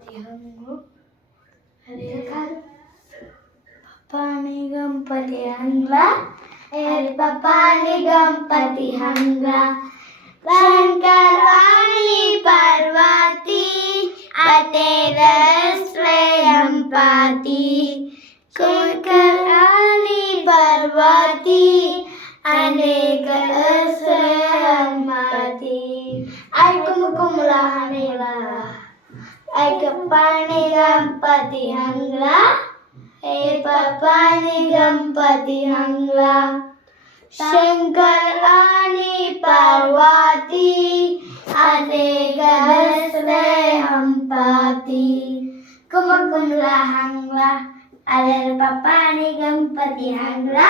गणपती हंगू अरे पप्पाने गणपती हंगला अरे पप्पाने गणपती हंगला शंकर आणि पार्वती आते रसले अंपाती शंकर आणि पार्वती अनेक रसले अंपाती ऐकून लहानेला ऐक पाणी गणपती हंगला हे पप्पाने गणपती हंगला शंकर आणि पार्वती अनेक रसले अंपाती कुमकुमला हंगला अरे पप्पाने गणपती हंगला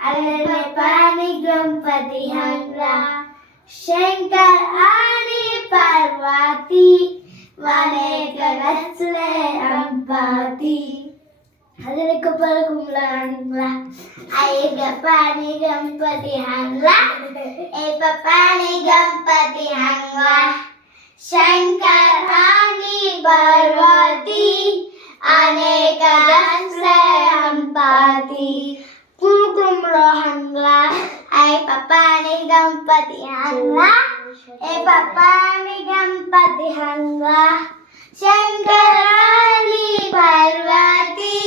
अरे पप्पाने गणपती हंगला शंकर आणि पार्वती अनेक रसले अंपाती हरे कपाल कुमला हंगला आई पप्पाने गणपती हंगला ए पप्पाने गणपती हंगला शंकर आणि पार्वती अनेक रसले अंपाती कुमकुमला हंगला आई पप्पाने गणपती हंगला ए पप्पाने गणपती हंगला शंकर आणि पार्वती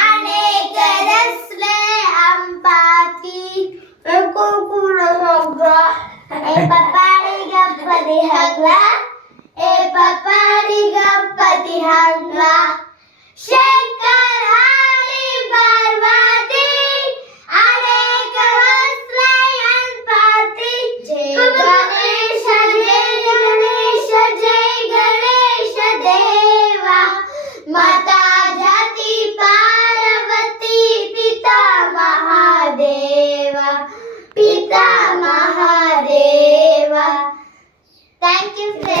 अनेक रसले अंपाती कुमकुमला हंगला ए पप्पाने गणपती हंगला ए पप्पाने गणपती हंगला शंकर आणि पार्वती अनेक रसले अंपाती जय गणेश जय गणेश देवा माता जाती पार्वती पिता महादेवा Thank you.